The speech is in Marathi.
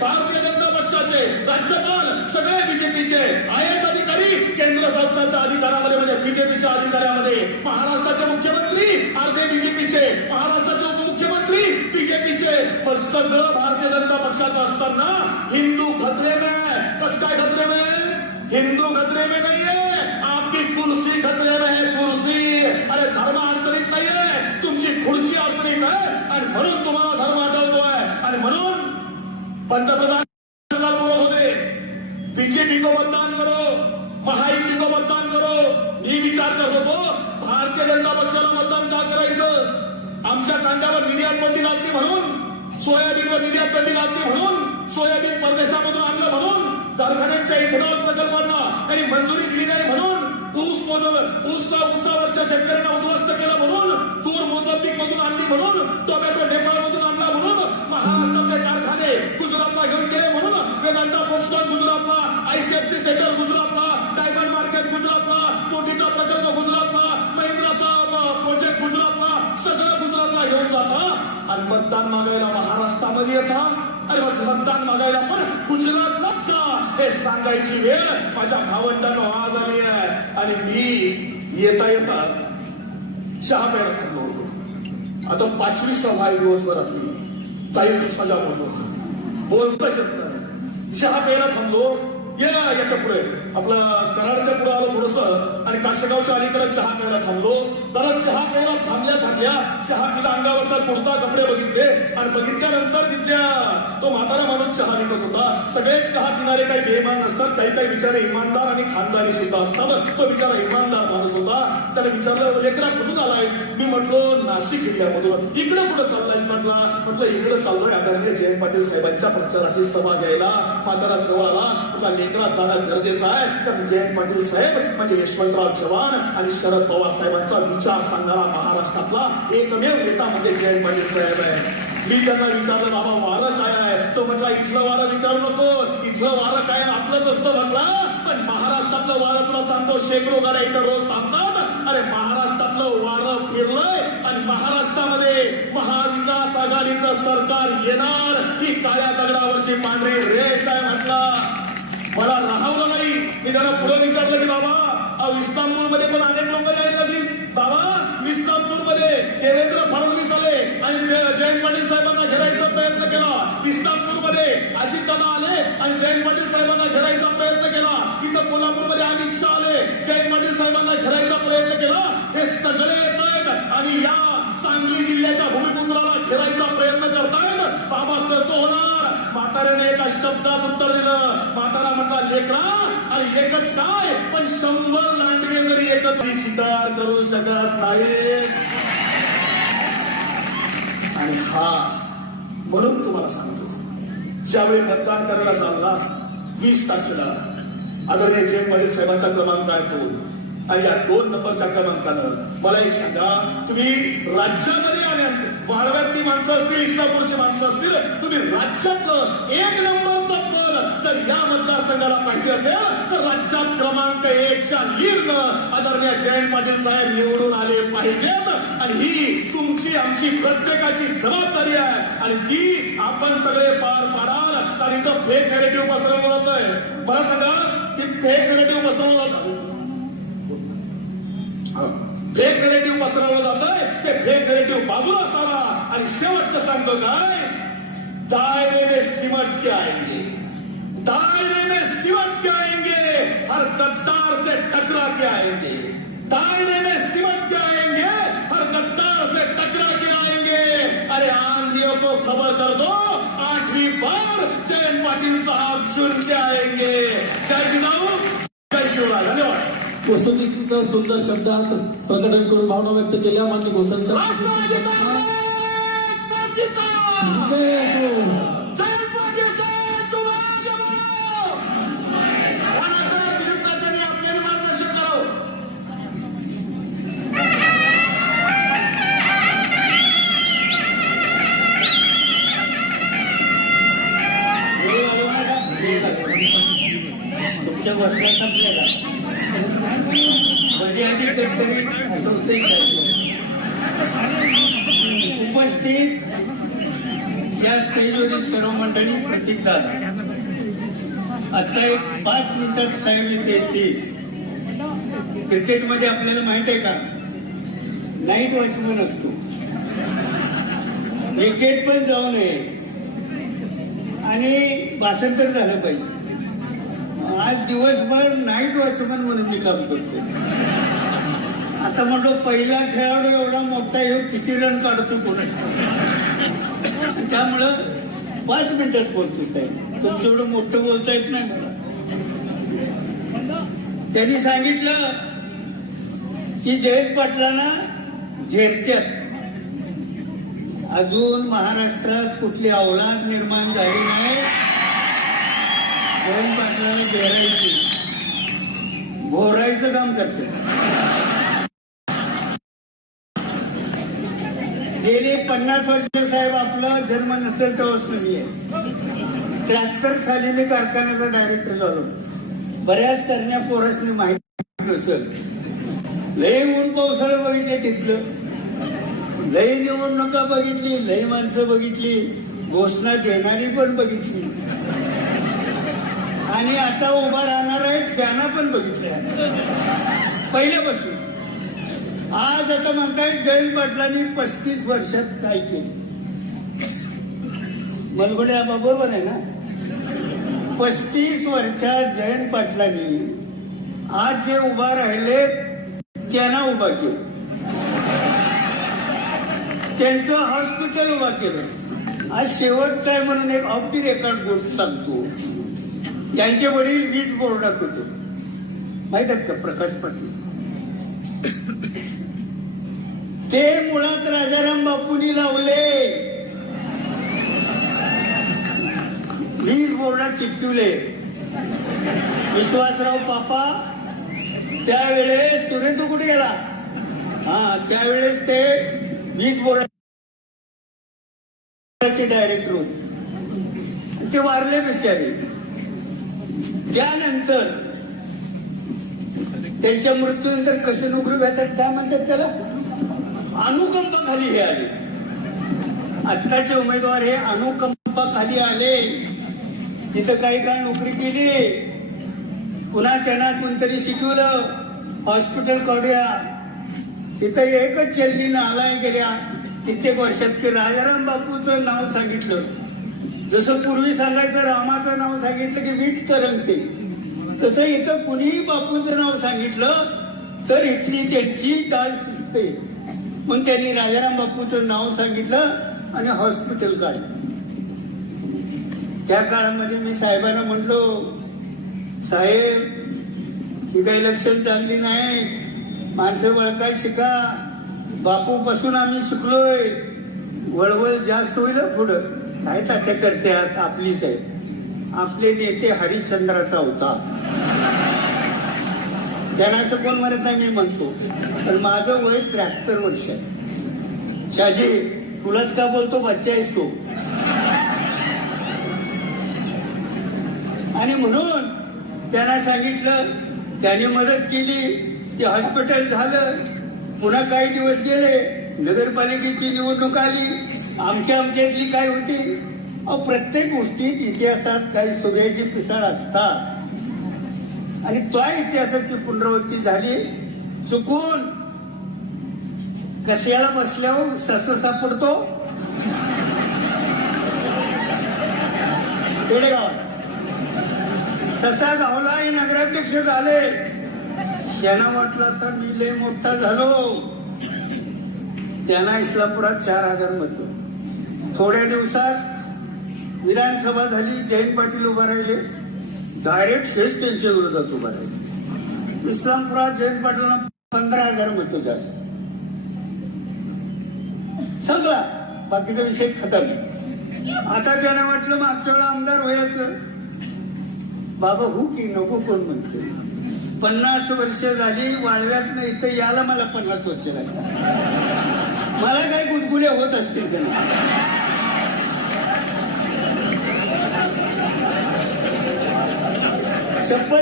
भारतीय जनता पक्षाचे राज्यपाल, सगळे बीजेपीचे. आय एस अधिकारी, केंद्र शासनाच्या अधिकारामध्ये म्हणजे बीजेपीच्या अधिकाऱ्यामध्ये. महाराष्ट्राचे मुख्यमंत्री, अर्धे बीजेपीचे. महाराष्ट्राचे उपमुख्यमंत्री, बीजेपीचे. सगळं भारतीय जनता पक्षाचं असताना हिंदू खतरे में. कस काय खतरे में? हिंदू खतरे में नहीं है आपकी कुर्सी खतरे में है, कुर्सी. अरे धर्म अडचणीत नाही आहे तुमची खुर्ची अडचणीत आहे. आणि म्हणून तुम्हाला धर्म आढळतोय. आणि म्हणून पंतप्रधान बोलत होते बीजेपी को मतदान करो महायुती को मतदान करो. मी विचार करत होतो भारतीय जनता पक्षाला मतदान का करायचं? आमच्या कांद्यावर निर्यात बंदी लागली म्हणून सोयाबीनवर निर्यात बंदी लागली म्हणून सोयाबीन परदेशामधून आणलं म्हणून कारखान्यांच्या इथेनॉल प्रकल्पांना काही मंजुरी दिली नाही म्हणून ऊस मोजवलं ऊसचा उसावरच्या शेतकऱ्यांना उद्ध्वस्त केलं म्हणून सेंटर गुजरातला डायमंड मार्केट गुजरातला कोटीचा प्रकल्प गुजरातला महिंद्राचा प्रोजेक्ट गुजरातला सगळं गुजरातला घेऊन जाता आणि मतदान मागायला महाराष्ट्रामध्ये येता अरे मग मतदान मागायला पण गुजरातलाच जा हे सांगायची वेळ माझ्या भावंडांना आज आली आहे. आणि मी येता येता चहा प्यायला थांबलो होतो. आता पाचवी सभा आहे दिवसभरातली काही दिवसाच्या बोलतो बोलता शकत चहा प्यायला थांबलो. या याच्यापुढे आपलं कराडच्या पुढे आलो थोडस आणि कासेगावच्या अलीकडे चहा प्यायला थांबलो. त्याला चहा प्यायला थांबल्या थांबल्या चहा पिला अंगावरचा कुर्ता कपडे बघितले आणि बघितल्यानंतर तिथल्या तो म्हातारा माणूस चहा विकत होता. सगळे चहा पिणारे काही बेमान नसतात काही काही बिचारे इमानदार आणि खानदारी सुद्धा असतात. तो बिचारा इमानदार माणूस होता. त्याने विचारलं लेकरा कुठून आलायस? मी म्हटलो नाशिक जिल्ह्यामधून. इकडे कुठं चाललायस? म्हटला. म्हटलं इकडे चाललोय आदरणीय जयंत पाटील साहेबांच्या प्रचाराची सभा घ्यायला. म्हातारा जवळ आला. तुला लेकरा जाणं गरजेचं आहे. तर जयंत साहेब म्हणजे यशवंतराव चव्हाण आणि शरद पवार साहेबांचा विचार सांगणारा महाराष्ट्रातला एकमेव नेता म्हणजे जयंत पाटील साहेब आहे मी त्यांना विचारलं बाबा वारं काय आहे? तो म्हटला इथलं वारं विचारू नको. इथलं वारं काय आपलंच असतं म्हटला. पण महाराष्ट्रातलं वारं तुला सांगतो शेकडो गाड्या इथं रोज थांबतात. अरे महाराष्ट्रातलं वारं फिरलंय आणि महाराष्ट्रामध्ये महाविकास आघाडीचं सरकार येणार. ही काळ्या दगडावरची पांढरी रेष आहे म्हटला. मला राहावलं नाही मी त्यांना पुढे विचारलं की बाबा इस्तांबूल मध्ये पण अनेक लोक यायला लागली. बाबा इस्तांबूल मध्ये देवेंद्र फडणवीस आले आणि जयंत पाटील साहेबांना घेरायचा प्रयत्न केला. इस्तांबूल मध्ये अजित दादा आले आणि जयंत पाटील साहेबांना घेरायचा प्रयत्न केला. इथं कोल्हापूरमध्ये अमित शहा आले जयंत पाटील साहेबांना घेरायचा प्रयत्न केला. हे सगळे येत आहेत आणि या सांगली जिल्ह्याच्या भूमिपुत्र ठेवायचा प्रयत्न करतायत. बाबा कसं होणार? म्हाताऱ्याने एका शब्दात उत्तर दिलं. म्हातारा म्हटला लेकरा आणि एकच काय? पण शंभर लांडगे जरी एकत्र शिकार करू शकत नाही आणि हा म्हणून तुम्हाला सांगतो. ज्यावेळी मतदान करायला चालला वीस तारखेला आदरणीय जयंत पाटील साहेबांचा क्रमांक आहे दोन आणि या दोन नंबरच्या क्रमांकानं मला एक सांगा तुम्ही राज्यामध्ये आल्यानंतर वाळव्यातली माणसं असतील इस्लामपूरची माणसं असतील तुम्ही राज्यातलं एक नंबरचं पद जर या मतदारसंघाला पाहिजे असेल तर राज्यात क्रमांक एकच्या लीडनं आदरणीय जयंत पाटील साहेब निवडून आले पाहिजेत. आणि ही तुमची आमची प्रत्येकाची जबाबदारी आहे. आणि ती आपण सगळे पार पाडाल. आणि इथं फेक नेरेटिव्ह पसरवलं जात आहे मला सांगा की फेक नेरेटिव्ह पसरवलं जात पसरवलं जात आहे ते फेक नेरेटिव्ह बाजूला सारा. आणि शेवटचं सांगतो काय? दायरे में सिमट के आएंगे. दायरे में सिमट के आएंगे. हर गद्दार से टकरा के आएंगे. दायरे में सिमट के आएंगे. हर गद्दार से टकरा के आएंगे. अरे आंधियों को खबर कर दो आठवीं बार जयंत पाटिल साहब चुन के आएंगे. जय जिजाऊ जय शिवराय धन्यवाद. वस्तुस्थितीचं सुंदर शब्दात प्रकटन करून भावना व्यक्त केल्या मान्य सर उपस्थित या स्टेजवरील सर्व मंडळी प्रतीक दादा आता एक पाच मिनिटात साहेब इथे येतील. क्रिकेटमध्ये आपल्याला माहीत आहे का? नाईट वॉचमन असतो. क्रिकेट पण जाऊ नये. आणि भाषण तर झालं पाहिजे. आज दिवसभर नाईट वॉचमन म्हणून मी काम करतो आता म्हणतो पहिला खेळाडू एवढा मोठा येऊ किती रन काढतो कोणाच त्यामुळं पाच मिनिटात बोलतो साहेब. तुमचं एवढं मोठं बोलता येत नाही मला. त्यांनी सांगितलं की जयंत पाटलांना झेरत्यात अजून महाराष्ट्रात कुठली अवलाद निर्माण झाली नाही? जयंत पाटलाला घेरायची घोरायचं काम करते गेली पन्नास वर्ष साहेब आपलं जन्म नसेल तेव्हाच नाही आहे. त्र्याहत्तर साली मी कारखान्याचा डायरेक्टर झालो. बऱ्याच तरण्या पोरसनी माहिती नसेल. लय ऊन पावसाळं बघितले तिथलं. लय निवडणुका बघितली लय माणसं बघितली. घोषणा देणारी पण बघितली. आणि आता उभा राहणार आहेत त्यांना पण बघितल्या पहिल्यापासून. आज आता म्हणताय जयंत पाटलांनी पस्तीस वर्षात काय केलं? मनगुडे आबा बरोबर आहे ना? पस्तीस वर्षात जयंत पाटलांनी आज जे उभा राहिले त्यांना उभा केलं. त्यांचं हॉस्पिटल उभा केलं. आज शेवट काय म्हणून एक ऑफ दी रेकॉर्ड गोष्ट सांगतो. यांचे वडील वीज बोर्डात होते. माहीत आहेत का प्रकाश पाटील? ते मुळात राजाराम बापूंनी लावले. वीज बोर्डात चिपकिवले. विश्वासराव पापा त्यावेळेस सुरेंद्र कुठे गेला? हा त्यावेळेस ते वीज बोर्डाचे डायरेक्टर होते ते वारले बिचारे. त्यानंतर त्यांच्या मृत्यूनंतर कसे नोकरी घेतात काय म्हणतात त्याला? अनुकंप खाली हे आले. आत्ताचे उमेदवार हे अनुकंपाखाली आले. तिथं काही काळ नोकरी केली. पुन्हा त्यांना कोणतरी शिकवलं. हॉस्पिटल काढूया. तिथं एकच चलनी आलाय गेल्या कित्येक वर्षात ते राजाराम बापूचं नाव सांगितलं. जसं पूर्वी सांगायचं रामाचं नाव सांगितलं की वीट तरंगते. तसं इथं कुणीही बापूचं नाव सांगितलं तर इथली त्यांची डाळ शिजते. म्हणून त्यांनी राजाराम बापूचं नाव सांगितलं आणि हॉस्पिटल काढलं. त्या काळामध्ये मी साहेबांना म्हटलो साहेब ही काही लक्षण चांगली नाही. माणसं वळकाय शिका. बापूपासून आम्ही शिकलोय. वळवळ जास्त होईल पुढं. काय तात्या करत्यात आपलीच आहे. आपले नेते हरिश्चंद्राचा होता. त्यांना असं कोण म्हणत नाही मी म्हणतो. पण माझं वय त्र्याहत्तर वर्ष आहे. शाजी तुलाच का बोलतो? बच्चा आहेस तो. आणि म्हणून त्यांना सांगितलं त्याने मदत केली ते हॉस्पिटल झालं. पुन्हा काही दिवस गेले नगरपालिकेची निवडणूक आली. आमच्या आमच्यातली काय होती? अहो, प्रत्येक गोष्टीत इतिहासात काही सूर्याची पिसाळ असतात. आणि त्या इतिहासाची पुनरावृत्ती झाली चुकून कशाला बसल्यावर सस सापडतो. ससा गावला हे नगराध्यक्ष झाले. त्यांना म्हटलं तर मी लय मोठा झालो. त्यांना इस्लापुरात चार हजार मत. थोड्या दिवसात विधानसभा झाली जयंत पाटील उभा राहिले. डायरेक्ट हेच त्यांच्या विरोधात उभा राहील. इस्लामपुरात जयंत पाटलांना पंधरा हजार मत जास्त. सगळा. बाकीचा विषय खतम. आता त्यांना वाटलं मागच्या वेळा आमदार व्हायचं. बाबा हो की नको कोण म्हणते? पन्नास वर्ष झाली वाळव्यात इथं याला मला पन्नास वर्ष लागली. मला काय गुदगुल्या होत असतील त्यांना? नाही शपथ